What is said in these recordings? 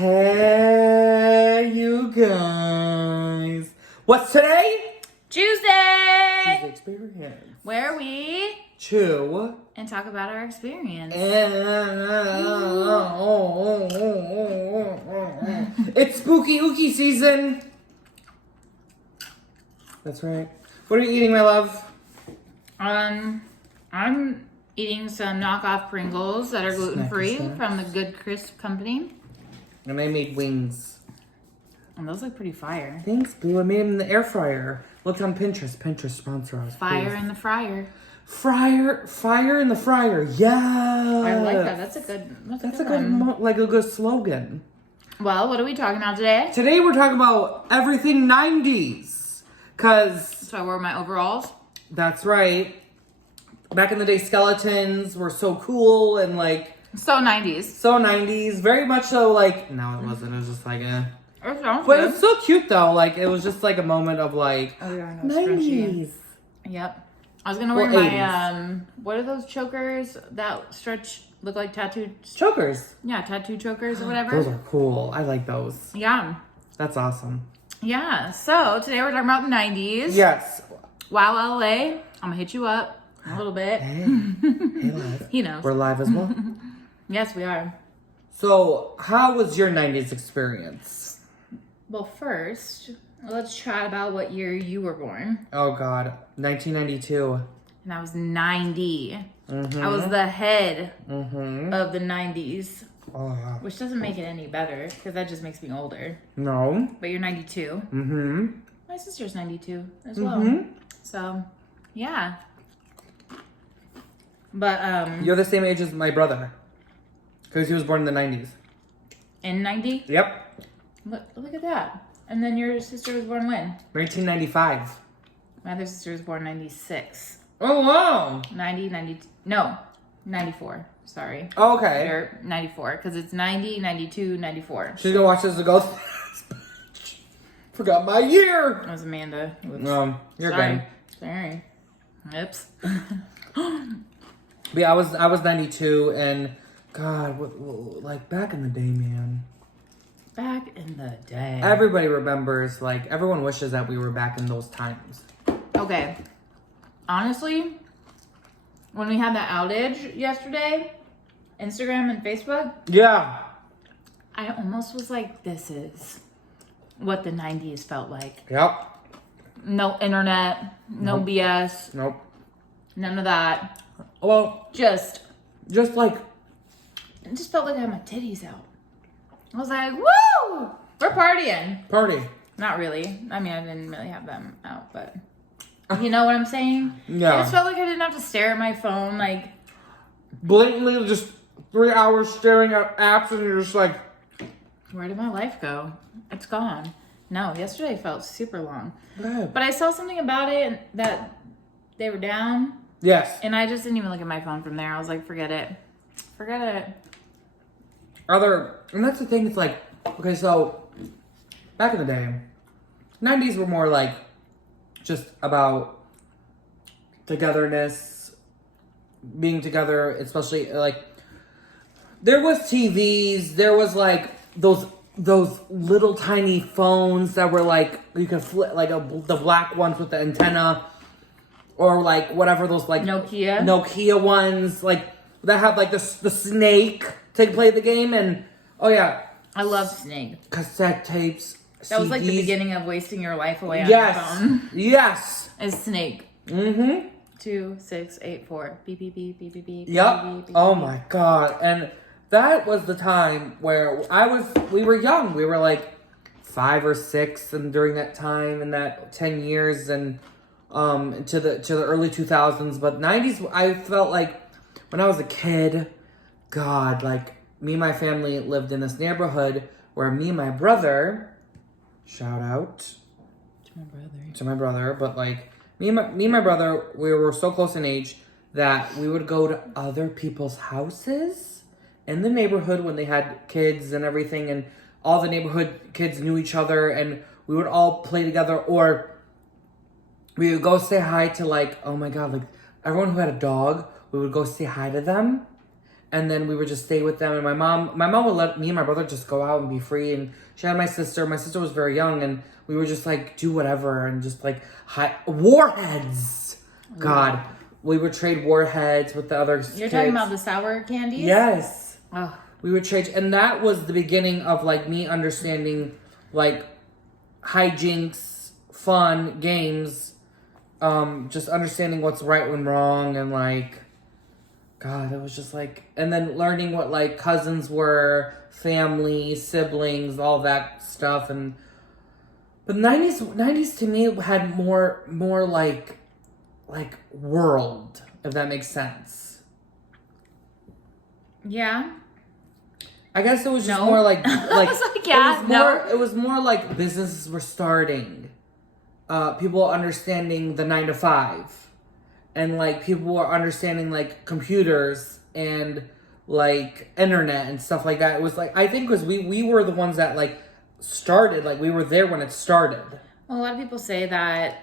Hey, you guys. What's today? Tuesday! Tuesday experience. Where we Chew. and talk about our experience. It's spooky ookie season. That's right. What are you eating, my love? I'm eating some knockoff Pringles that are gluten-free Snacky snacks. from the Good Crisp company. And I made wings. And those look pretty fire. Thanks, Boo. I made them in the air fryer. Looked on Pinterest. Pinterest sponsor us. Fire please. in the fryer. Fire in the fryer. Yeah. I like that. That's a good one. A good slogan. Well, what are we talking about today? Today we're talking about everything 90s. So I wore my overalls. That's right. Back in the day, skeletons were so cool and So 90s. so 90s. Very much so no, it wasn't. It was just eh. It sounds But good. it was so cute though. It was just a moment of Oh yeah, I know. 90s. Yep. I was gonna wear Well, my what are those chokers that stretch, look like tattooed? Chokers. Yeah, tattoo chokers or whatever. Those are cool. I like those. Yeah. That's awesome. Yeah. So today we're talking about the 90s. Yes. Wow, LA. I'm gonna hit you up a little bit. Hey. Hey, live. He knows. We're live as well. Yes, we are. So, how was your 90s experience? Well, first, let's chat about what year you were born. Oh, God. 1992. And I was 90. Mm-hmm. I was the head Mm-hmm. of the 90s, Oh, which doesn't make it any better because that just makes me older. no. But you're 92. Mm-hmm. My sister's 92 as well. Mm-hmm. So, yeah. But, You're the same age as my brother. Because he was born in the 90s. in 90, Yep. look at that. And then your sister was born when? 1995. My other sister was born 96. Oh, wow. 94. Sorry. Okay. Or 94, because it's 90, 92, 94. She's gonna watch this and go, forgot my year. That was Amanda. Oops. You're Sorry. good. Sorry. Oops. But yeah, I was 92, and God, back in the day, man. Back in the day. Everybody remembers, everyone wishes that we were back in those times. Okay. Honestly, when we had that outage yesterday, Instagram and Facebook, Yeah. I almost was like, this is what the 90s felt like. Yep. No internet, no Nope. BS, Nope. none of that. Well, Just, just it just felt like I had my titties out. I was like, woo! We're partying. party. Not really. I mean, I didn't really have them out, but you know what I'm saying? Yeah. I just felt like I didn't have to stare at my phone. Blatantly just 3 hours staring at apps, and you're just like, Where did my life go? It's gone. No, yesterday felt super long. God. But I saw something about it that they were down, Yes. and I just didn't even look at my phone from there. I was like, forget it. Forget it. And that's the thing, it's okay, so back in the day, 90s were more just about togetherness, being together, especially there was TVs, there was those little tiny phones that were you could flip the black ones with the antenna, or whatever those Nokia ones that have the snake to play the game. And oh yeah, I love Snake. cassette tapes. That was the CDs. beginning of wasting your life away on Yes. your phone. Yes. Is Snake. Mm-hmm. 2684. Beep beep beep beep beep beep. Yep. Beep, beep, Oh beep. my God. And that was the time where we were young. We were 5 or 6, and during that time, in that 10 years, and to the early 2000s. But 90s, I felt when I was a kid, God, me and my family lived in this neighborhood where me and my brother, shout out to my brother, but me and my brother, we were so close in age that we would go to other people's houses in the neighborhood when they had kids and everything, and all the neighborhood kids knew each other, and we would all play together, or we would go say hi to oh my God, everyone who had a dog, we would go say hi to them. and then we would just stay with them. And my mom would let me and my brother just go out and be free. And she had my sister. My sister was very young, and we would just like do whatever and just like warheads. God, we would trade warheads with the other kids. You're talking about the sour candies? Yes. Oh. We would trade, and that was the beginning of like me understanding like hijinks, fun games, just understanding what's right and wrong, and like, God, it was just like, and then learning what like cousins were, family, siblings, all that stuff, and but 90s to me had more like world, if that makes sense. Yeah. I guess it was just more like I was like, yeah, it was more like businesses were starting. People understanding the 9 to 5. And like people were understanding like computers and like internet and stuff like that. It was like, I think because we were the ones that like started, like we were there when it started. Well, a lot of people say that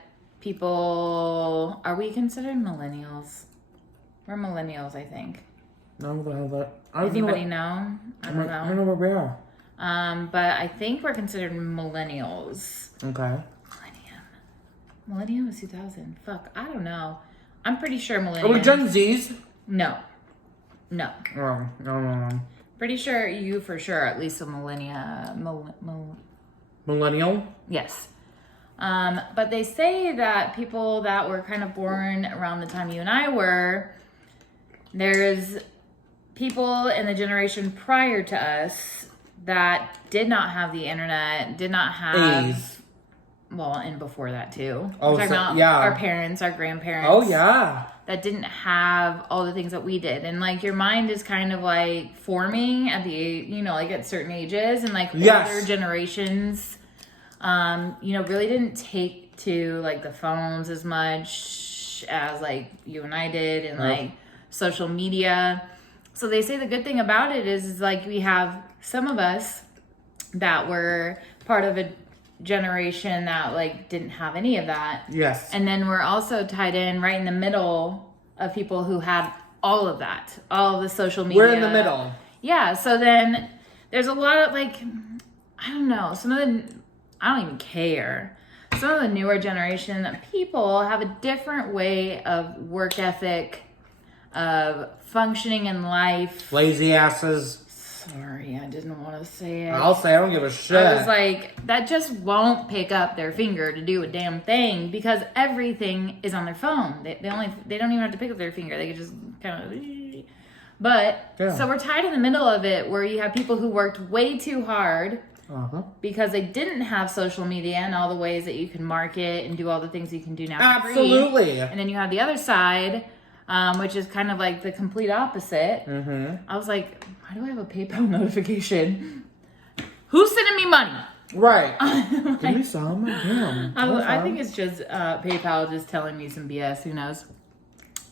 are we considered millennials? We're millennials, I think. Anybody know? I don't know. I don't know where we are. But I think we're considered millennials. Okay. Millennium was 2000. Fuck, I don't know. I'm pretty sure millennials. Are we Gen Zs? No. Oh, no. Pretty sure you for sure at least a Millennial? Yes. But they say that people that were kind of born around the time you and I were, there's people in the generation prior to us that did not have the internet, did not have... 80s. Well, and before that too. Oh, we're talking about yeah. our parents, our grandparents. Oh, yeah. That didn't have all the things that we did. And like your mind is kind of like forming at like at certain ages, and like older generations, really didn't take to like the phones as much as like you and I did, and like social media. So they say the good thing about it is like we have some of us that were part of a generation that like didn't have any of that. Yes. And then we're also tied in right in the middle of people who had all of that, all of the social media. We're in the middle. Yeah. So then there's a lot of like, I don't know, I don't even care. Some of the newer generation people have a different way of work ethic, of functioning in life. Lazy asses. Sorry, I didn't want to say it. I'll say I don't give a shit. I was like, that just won't pick up their finger to do a damn thing because everything is on their phone. They don't even have to pick up their finger. They can just kind of. But so we're tied in the middle of it, where you have people who worked way too hard because they didn't have social media and all the ways that you can market and do all the things you can do now. Absolutely. And then you have the other side, which is kind of like the complete opposite. I was like, why do I have a PayPal notification? Who's sending me money? Right. Give me some. Damn. I think it's just PayPal just telling me some BS. Who knows?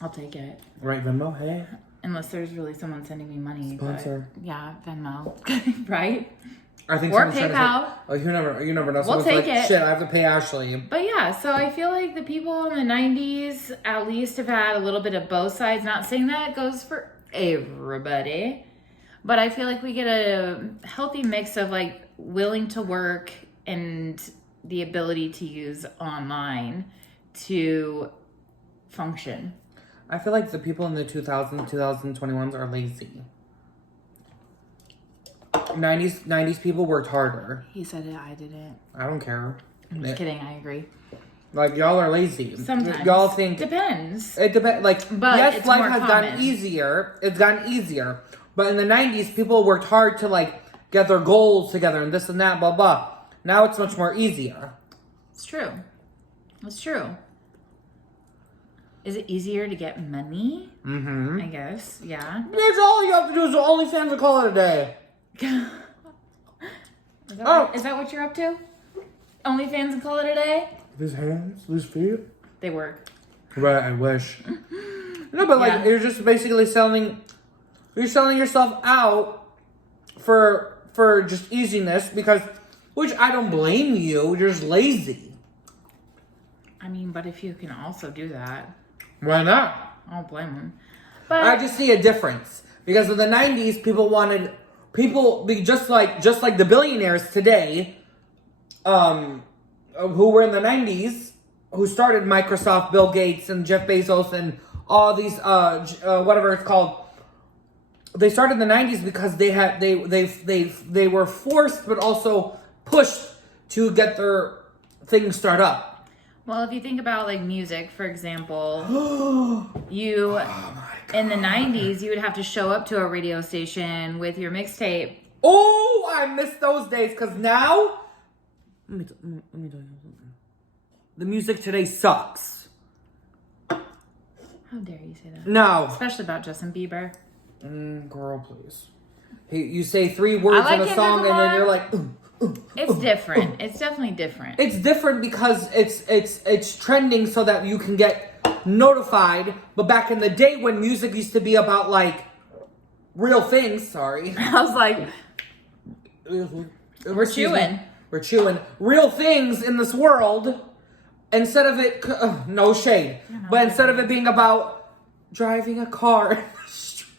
I'll take it. Right, Venmo, hey. Unless there's really someone sending me money. Sponsor. But, yeah, Venmo. Right? I think or PayPal. You never know. We'll take it. Shit, I have to pay Ashley. But yeah, so I feel like the people in the 90s at least have had a little bit of both sides. Not saying that goes for everybody. But I feel like we get a healthy mix of like willing to work and the ability to use online to function. I feel like the people in the 2021s are lazy. 90s people worked harder. He said it, I didn't. I don't care. I'm just kidding, I agree. Like, y'all are lazy. Sometimes. Y'all think... Depends. It depends. Like, but yes, life has gotten easier. It's gotten easier. But in the 90s, people worked hard to, like, get their goals together and this and that, blah, blah. Now it's much more easier. It's true. It's true. Is it easier to get money? Mm-hmm. I guess, yeah. That's all you have to do is OnlyFans and call it a day. Is that what you're up to? OnlyFans and call it a day? Lose hands, lose feet. They work. Right, I wish. No, but like you're just basically selling yourself out for just easiness which I don't blame you. You're just lazy. I mean, but if you can also do that, why not? I don't blame them. But I just see a difference because in the 90s, people be just like the billionaires today, who were in the 90s, who started Microsoft, Bill Gates and Jeff Bezos and all these whatever it's called. They started in the 90s because they were forced but also pushed to get their things start up. Well, if you think about like music, for example, you in the 90s, you would have to show up to a radio station with your mixtape. Oh, I miss those days because now, let me tell you something. The music today sucks. How dare you say that? No. Especially about Justin Bieber. Girl, please. You say 3 words in a song and then you're like, it's different. It's definitely different. It's different because it's trending so that you can get notified. But back in the day when music used to be about like real things, sorry. I was like, we're chewing. We're chewing real things in this world. Instead of it, no shade, but instead of it being about driving a car in the street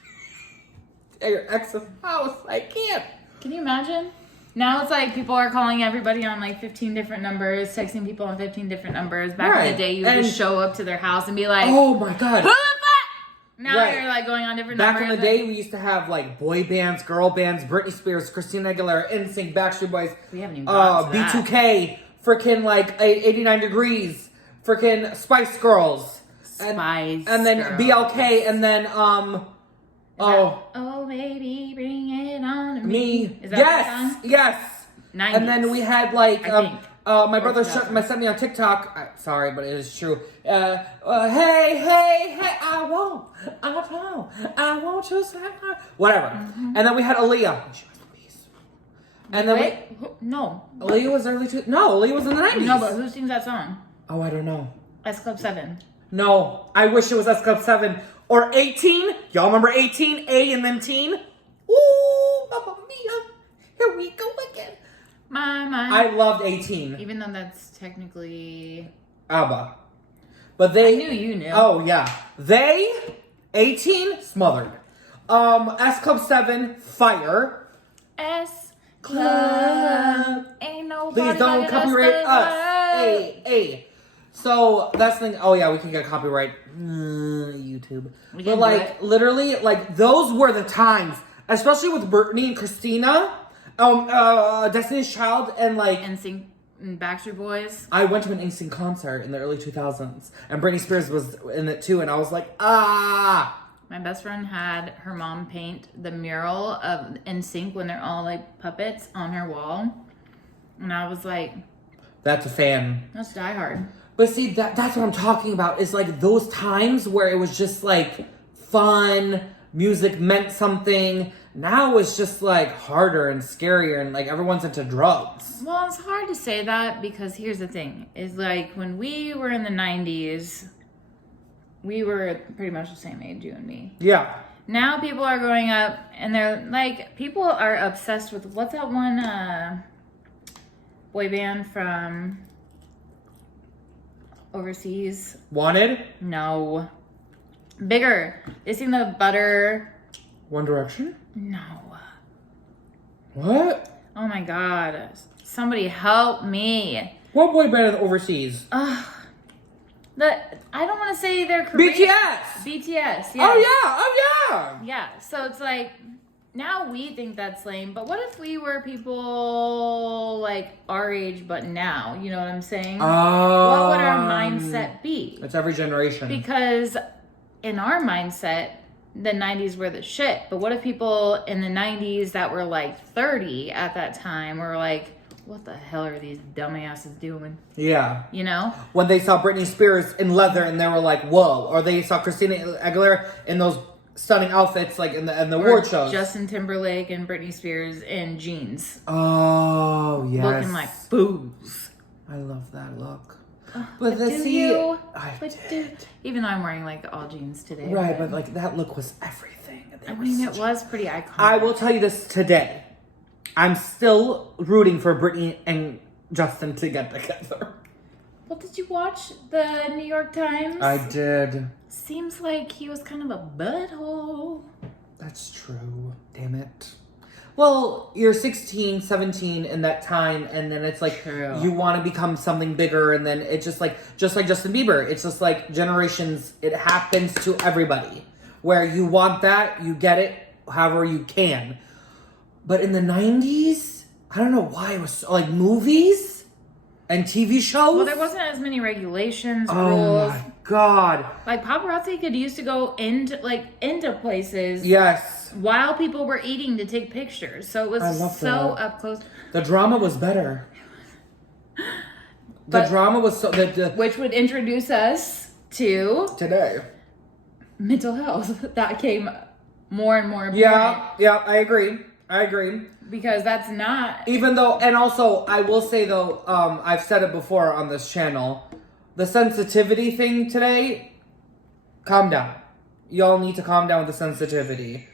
at your ex's house, I can't. Can you imagine? Now it's like people are calling everybody on like 15 different numbers, texting people on 15 different numbers. Back in the day, you would just show up to their house and be like, oh my God. Who the fuck? Now you're like going on different numbers. Back in the day, we used to have like boy bands, girl bands, Britney Spears, Christina Aguilera, NSYNC, Backstreet Boys, we haven't even got to that. B2K, freaking like 89 Degrees, freaking Spice Girls. And then Girls. BLK, and then oh baby, bring it on to me. Is that yes. 90s. And then we had like my brother sent me on TikTok. Sorry, but it is true. Hey, I want you, whatever. Mm-hmm. And then we had Aaliyah. She was a piece. And then no, Aaliyah was Aaliyah was in the 90s. No, but who sings that song? Oh, I don't know. S Club 7. No, I wish it was S Club 7 or 18. Y'all remember 18? A and then teen. Ooh, Mamma Mia. Here we go again. I loved 18. Even though that's technically ABBA. But they... I knew you knew. Oh, yeah. 18, smothered. S Club 7, fire. S Club. Ain't nobody Please don't like copyright us. Hey. So, that's the thing. Oh, yeah, we can get copyright. YouTube. But, like, literally, like, those were the times. Especially with Britney and Christina. Destiny's Child and like NSYNC and Backstreet Boys. I went to an NSYNC concert in the early 2000s and Britney Spears was in it too and I was like, ah. My best friend had her mom paint the mural of NSYNC when they're all like puppets on her wall. And I was like, that's a fan. That's Die Hard. But see, that's what I'm talking about is like those times where it was just like fun, music meant something. Now it's just like harder and scarier and like everyone's into drugs. Well, it's hard to say that because here's the thing. Is like when we were in the 90s, we were pretty much the same age, you and me. Yeah. Now people are growing up and they're like, people are obsessed with, what's that one boy band from overseas? Wanted? No. Bigger. They sing the Butter. One Direction? No. What? Oh my God. Somebody help me. What boy band overseas? I don't want to say they're Korean. BTS, yeah. Oh yeah. Yeah, so it's like, now we think that's lame, but what if we were people like our age, but now? You know what I'm saying? What would our mindset be? It's every generation. Because in our mindset, the 90s were the shit. But what if people in the 90s that were like 30 at that time were like, what the hell are these dumbasses doing? Yeah. You know? When they saw Britney Spears in leather and they were like, whoa. Or they saw Christina Aguilera in those stunning outfits like in the award shows. Justin Timberlake and Britney Spears in jeans. Oh, yes. Looking like boobs. I love that look. But did. Even though I'm wearing like all jeans today. Right, but like that look was everything. I mean, it was pretty iconic. I will tell you this today. I'm still rooting for Britney and Justin to get together. Well, did you watch the New York Times? I did. Seems like he was kind of a butthole. That's true. Damn it. Well, you're 16, 17 in that time, and then it's like True. you want to become something bigger, and then it's just like Justin Bieber. It's just like generations. It happens to everybody. Where you want that, you get it however you can. But in the 90s, I don't know why it was so, like movies and TV shows. Well, there wasn't as many regulations, Oh rules. my god. Like paparazzi could used to go into places. Yes. While people were eating to take pictures, so it was I love so that. up close. The drama was better. The But- drama was so Which would introduce us to today. mental health. That came more and more apparent. Yeah, I agree. Because that's not... Even though, and also, I will say though, I've said it before on this channel, the sensitivity thing today, calm down. Y'all need to calm down with the sensitivity.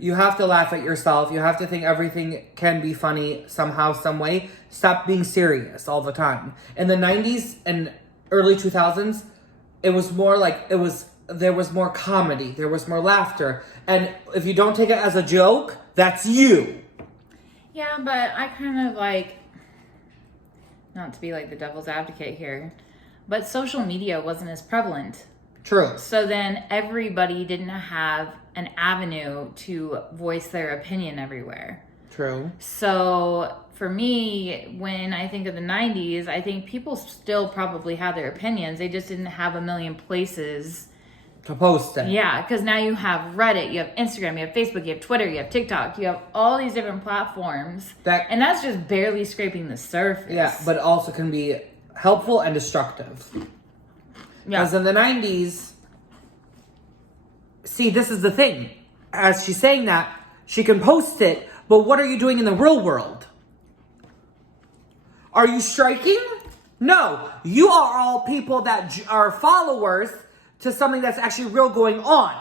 You have to laugh at yourself. You have to think everything can be funny somehow, some way. Stop being serious all the time. In the 90s and early 2000s, it was more like, there was more comedy. There was more laughter. And if you don't take it as a joke, that's you. Yeah, but I kind of like... Not to be like the devil's advocate here, but social media wasn't as prevalent. True. So then everybody didn't have an avenue to voice their opinion everywhere. True. So for me, when I think of the 90s, I think people still probably had their opinions. They just didn't have a million places To post it. Yeah, because now you have Reddit, you have Instagram, you have Facebook, you have Twitter, you have TikTok, you have all these different platforms. And that's just barely scraping the surface. Yeah, but it also can be helpful and destructive. Yeah. Because in the 90s, see, this is the thing. As she's saying that, she can post it, but what are you doing in the real world? Are you striking? No. You are all people that are followers to something that's actually real going on.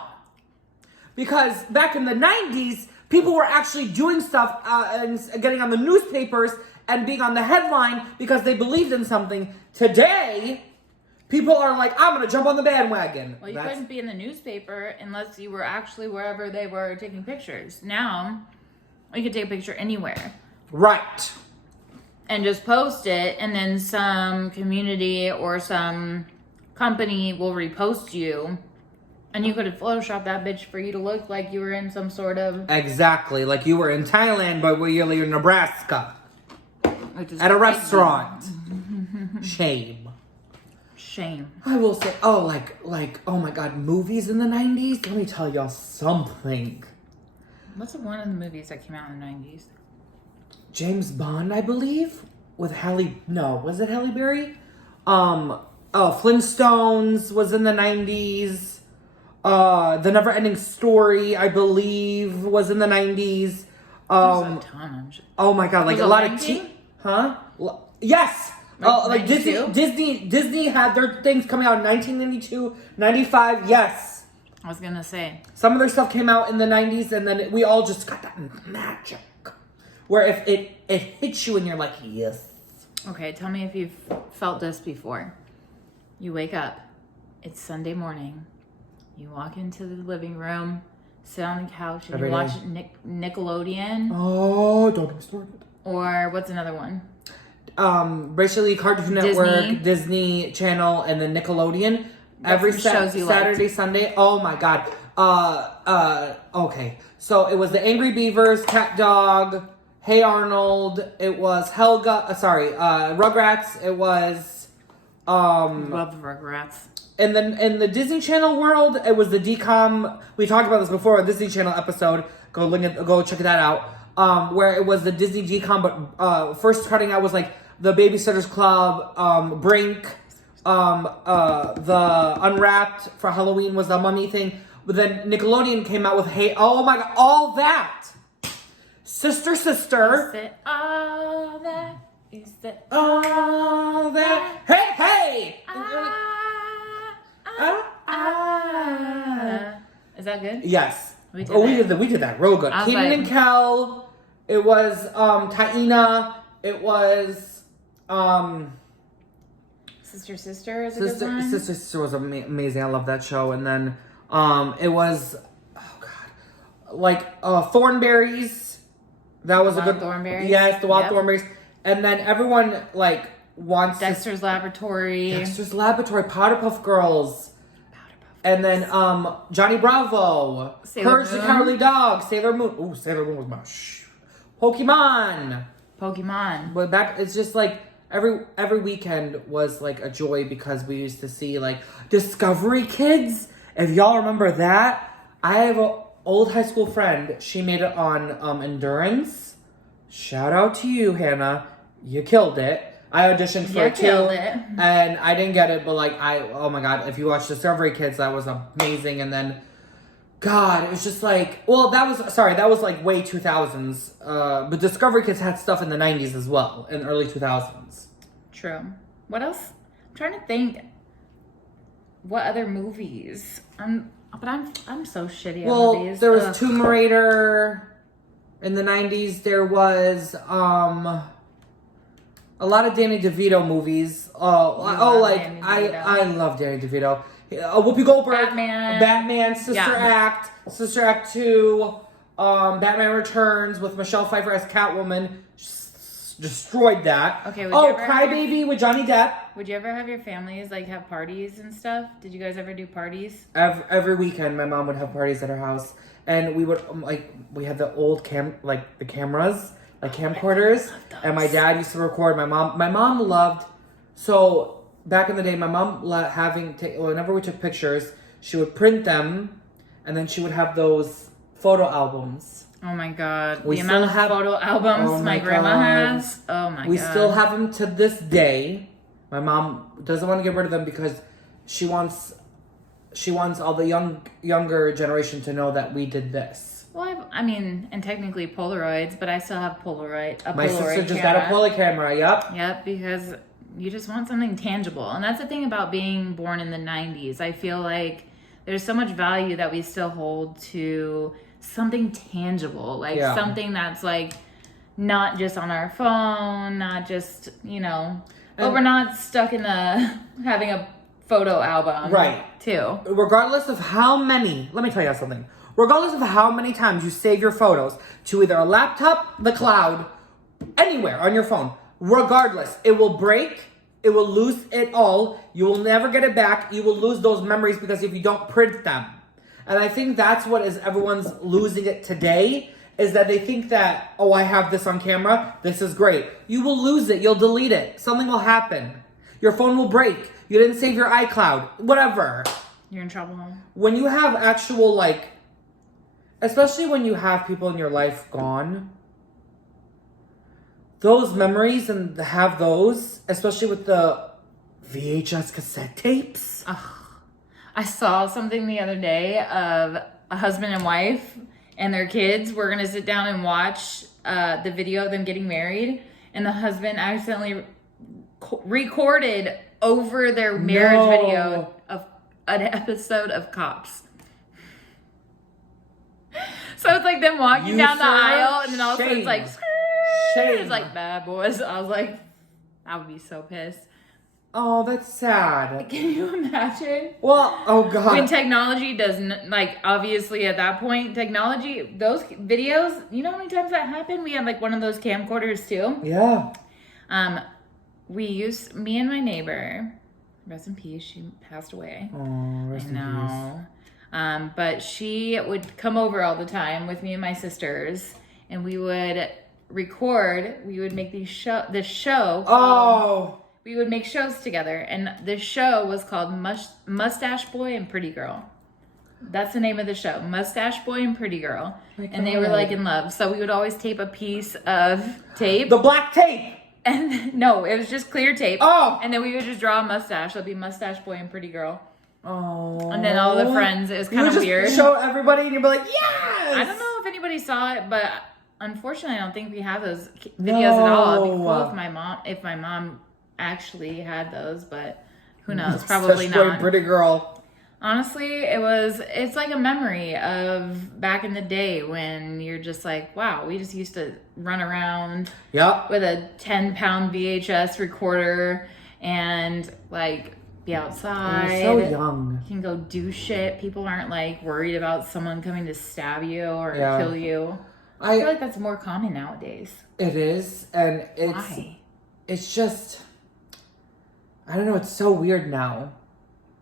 Because back in the 90s, people were actually doing stuff and getting on the newspapers and being on the headline because they believed in something. Today, people are like, I'm going to jump on the bandwagon. Well, you couldn't be in the newspaper unless you were actually wherever they were taking pictures. Now, you could take a picture anywhere. Right. And just post it, and then some community or some company will repost you. And you could have photoshopped that bitch for you to look like you were in some sort of... Exactly. Like you were in Thailand, but you're in Nebraska. Which is At a crazy. restaurant. Shame. Shame. I will say, oh my God, movies in the 90s? Let me tell y'all something. What's one of the movies that came out in the 90s? James Bond, I believe, with was it Halle Berry? Flintstones was in the 90s. The Never Ending Story, I believe, was in the 90s. There's a ton. Oh my God, like Was a it lot Lion of King? Yes. Like 92? Disney had their things coming out in 1992, 95. Yes. I was gonna say. Some of their stuff came out in the 90s, and then we all just got that magic. Where if it hits you and you're like, yes. Okay, tell me if you've felt this before. You wake up. It's Sunday morning. You walk into the living room, sit on the couch, and Every you day. watch Nickelodeon. Oh, don't get me started. Or what's another one? Basically Cartoon Network, Disney Channel, and then Nickelodeon. Every shows you Saturday, liked. Sunday. Oh my God. Okay. So it was the Angry Beavers, Cat Dog, Hey Arnold. It was Rugrats. It was Love Rugrats. and then in the Disney Channel world, it was the DCOM. We talked about this before, a Disney Channel episode. Go check that out. Where it was the Disney DCOM, but first starting out was like the Babysitters Club, Brink, the Unwrapped for Halloween was the Mummy thing. But then Nickelodeon came out with oh my God, all that. Sister. Is it all that? Is it All that. Hey! Is that good? Yes. We did that real good. I was Kenan like- and Kel. It was Taina. It was Sister Sister is a good one. Sister was amazing. I love that show. And then it was, oh God, like Thornberries. That was a good Thornberries. Yes, the Wild Thornberries. And then everyone like wants Dexter's Laboratory. Powder Puff Girls. And then Johnny Bravo, Courage the Cowardly Dog, Sailor Moon. Ooh, Sailor Moon was my Pokemon. But it's just like every weekend was like a joy because we used to see like Discovery Kids. If y'all remember that, I have an old high school friend. She made it on Endurance. Shout out to you, Hannah. You killed it. I auditioned for it too, and I didn't get it. But like oh my God, if you watch Discovery Kids, that was amazing. And then, God, it was just like, well, that was like way 2000s. But Discovery Kids had stuff in the 90s as well, in early 2000s. True. What else? I'm trying to think. What other movies? I'm so shitty at movies. Well, there was Tomb Raider in the 90s. There was a lot of Danny DeVito movies. I love Danny DeVito. Whoopi Goldberg, Batman, Sister Act 2, Batman Returns with Michelle Pfeiffer as Catwoman. Destroyed that. Okay. Crybaby with Johnny Depp. Would you ever have your families like have parties and stuff? Did you guys ever do parties? Every weekend, my mom would have parties at her house, and we would we had the old the cameras. Like camcorders, and my dad used to record. My mom loved. So back in the day, my mom whenever we took pictures, she would print them, and then she would have those photo albums. Oh my God! The amount of photo albums my grandma has. Oh my God! We still have them to this day. My mom doesn't want to get rid of them because she wants all the younger generation to know that we did this. Well, and technically Polaroids, but I still have My sister just got a Polaroid camera, yep. Yep, because you just want something tangible. And that's the thing about being born in the 90s. I feel like there's so much value that we still hold to something tangible. Like something that's like not just on our phone, not just, but we're not stuck in having a photo album. Right. Too. Regardless of how many, let me tell you something. Regardless of how many times you save your photos to either a laptop, the cloud, anywhere on your phone, regardless, it will break, it will lose it all, you will never get it back, you will lose those memories because if you don't print them. And I think that's what is everyone's losing it today, is that they think that, oh, I have this on camera, this is great. You will lose it, you'll delete it, something will happen. Your phone will break, you didn't save your iCloud, whatever. You're in trouble. When you have actual especially when you have people in your life gone, those memories and have those, especially with the VHS cassette tapes. I saw something the other day of a husband and wife and their kids were going to sit down and watch the video of them getting married. And the husband accidentally recorded over their marriage video of an episode of Cops. So it's like them walking down the aisle, and then all of a sudden it's like, it's like Bad Boys. I was like, I would be so pissed. Oh, that's sad. Can you imagine? Well, oh God. When technology doesn't, obviously at that point, those videos, you know how many times that happened? We had one of those camcorders too. Yeah. Me and my neighbor, rest in peace, she passed away. Oh, rest in peace. But she would come over all the time with me and my sisters, and we would record. We would make this show. We would make shows together, and the show was called Mustache Boy and Pretty Girl. That's the name of the show, Mustache Boy and Pretty Girl. And they were in love. So we would always tape a piece of tape. The black tape. And no, it was just clear tape. Oh. And then we would just draw a mustache. It'd be Mustache Boy and Pretty Girl. Oh. And then all the friends, it was kind of weird. Show everybody and you'd be like, yes! I don't know if anybody saw it, but unfortunately I don't think we have those videos at all. It'd be cool if my mom actually had those, but who knows? Probably not. Pretty Girl. Honestly, it's like a memory of back in the day when you're just like, wow, we just used to run around with a 10-pound VHS recorder and like be outside. You're so young. You can go do shit. People aren't like worried about someone coming to stab you or kill you. I feel like that's more common nowadays. It is, and it's just, I don't know, it's so weird now.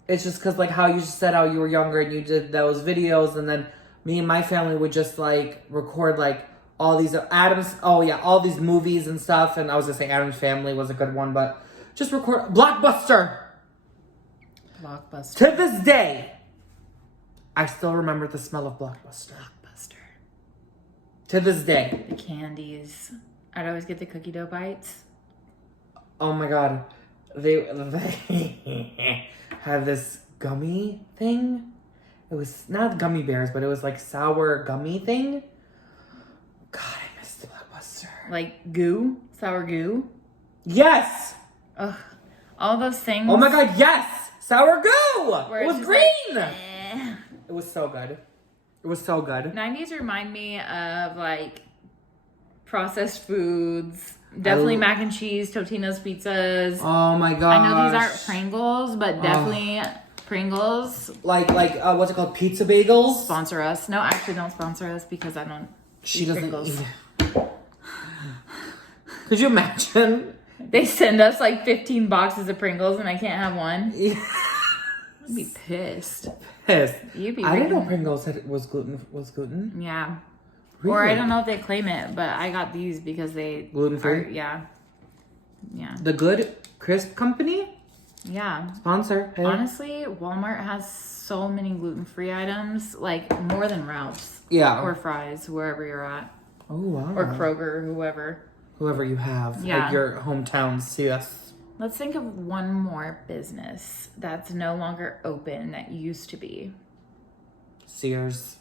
It's just because, like, how you just said how you were younger and you did those videos, and then me and my family would just, like, record, like, all these all these movies and stuff, and I was gonna say Addams Family was a good one, but just record Blockbuster. To this day, I still remember the smell of Blockbuster. To this day. The candies. I'd always get the cookie dough bites. Oh my god. They had this gummy thing. It was not gummy bears, but it was like sour gummy thing. God, I missed the Blockbuster. Like goo? Sour goo? Yes! Ugh. All those things. Oh my god, yes! Sour goo! It was green! Like, It was so good. It was so good. 90s remind me of like processed foods. Definitely mac and cheese, Totino's pizzas. Oh my god. I know these aren't Pringles, but definitely Pringles. Like what's it called? Pizza bagels? Sponsor us. No, actually don't sponsor us because I don't eat Pringles. Could you imagine? They send us like 15 boxes of Pringles and I can't have one. I'd be pissed. You'd be I didn't know Pringles was gluten. Yeah. Really? Or I don't know if they claim it, but I got these because they gluten-free? Yeah. The Good Crisp Company? Yeah. Sponsor. Hey. Honestly, Walmart has so many gluten-free items, like more than Ralph's. Yeah. Or Fry's, wherever you're at. Oh, wow. Or Kroger, whoever. Whoever you have at your hometowns, yes. Let's think of one more business that's no longer open that used to be. Sears.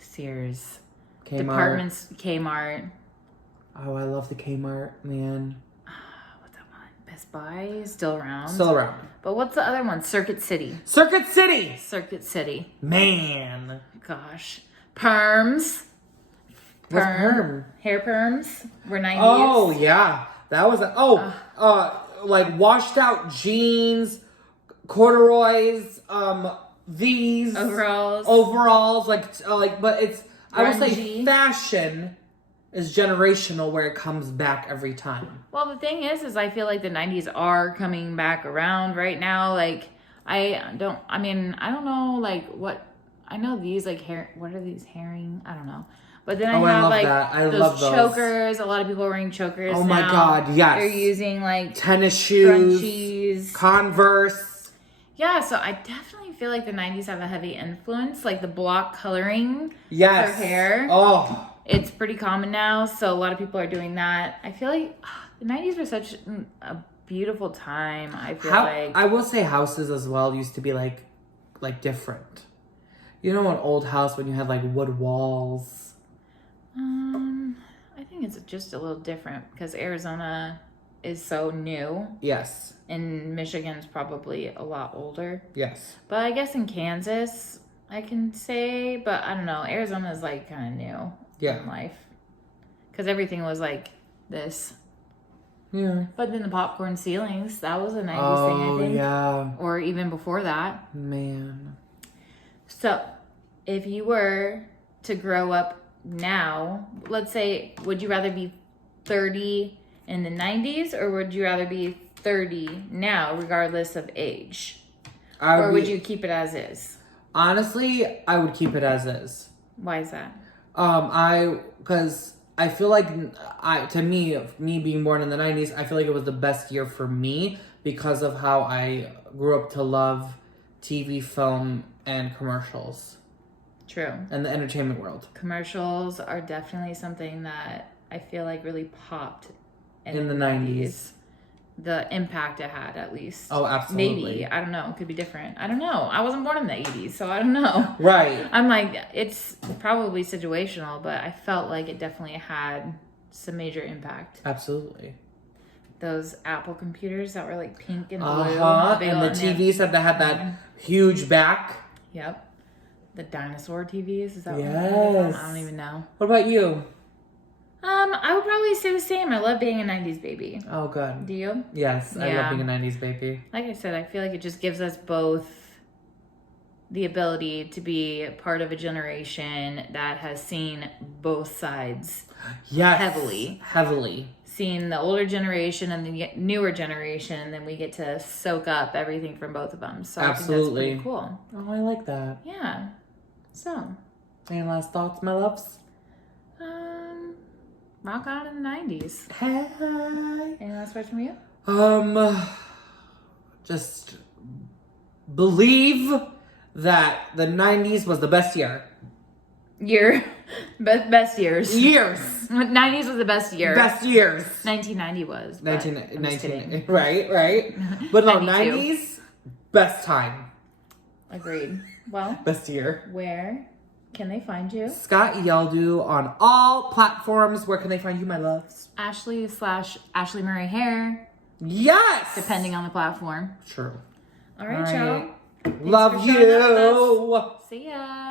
Kmart. Departments, Kmart. Oh, I love the Kmart, man. What's that one? Best Buy is still around. But what's the other one? Circuit City. Man. Gosh. Perms. What's perm? Hair perms were 90s. Oh, yeah. That was like washed out jeans, corduroys, these overalls, but it's, I will say fashion is generational where it comes back every time. Well, the thing is I feel like the 90s are coming back around right now. Like, I don't know, like, what, I know these, like, what are these, herring? I don't know. But then I have, like, those chokers. A lot of people are wearing chokers now. Oh, my God, yes. They're using, like, tennis shoes, scrunchies. Converse. Yeah, so I definitely feel like the 90s have a heavy influence. Like, the block coloring for hair. Oh. It's pretty common now, so a lot of people are doing that. I feel like the 90s were such a beautiful time, I feel like. I will say houses as well used to be, like different. You know, an old house when you had, like, wood walls. I think it's just a little different because Arizona is so new. Yes. And Michigan's probably a lot older. Yes. But I guess in Kansas, I can say, but I don't know. Arizona is like kind of new in life because everything was like this. Yeah. But then the popcorn ceilings, that was a 90s thing, I think. Yeah. Or even before that. Man. So, if you were to grow up now, let's say, would you rather be 30 in the 90s or would you rather be 30 now, regardless of age? Or would you keep it as is? Honestly, I would keep it as is. Why is that? Because I feel like me being born in the 90s, I feel like it was the best year for me because of how I grew up to love TV, film, and commercials. True. And the entertainment world. Commercials are definitely something that I feel like really popped in the 90s. The impact it had, at least. Oh, absolutely. Maybe. I don't know. It could be different. I don't know. I wasn't born in the 80s, so I don't know. Right. I'm like, it's probably situational, but I felt like it definitely had some major impact. Absolutely. Those Apple computers that were like pink and blue. And the TVs that had that huge back. Yep. The dinosaur TVs, is that yes. what I don't even know. What about you? I would probably say the same. I love being a 90s baby. Oh, good. Do you? Yes, I love being a 90s baby. Like I said, I feel like it just gives us both the ability to be part of a generation that has seen both sides heavily. Seeing the older generation and the newer generation, and then we get to soak up everything from both of them. So I think that's pretty cool. Oh, I like that. Yeah. So. Any last thoughts, my loves? Rock on in the 90s. Hey. Any last words from you? Just believe that the 90s was the best year. Best years. Years. 90s was the best year. Best years. 1990 was. 19, right. But no, 90s, best time. Agreed. Well. Best year. Where can they find you? Scott Yeldu on all platforms. Where can they find you, my loves? Ashley Murray Hair. Yes! Depending on the platform. True. All right, y'all. Love you. See ya.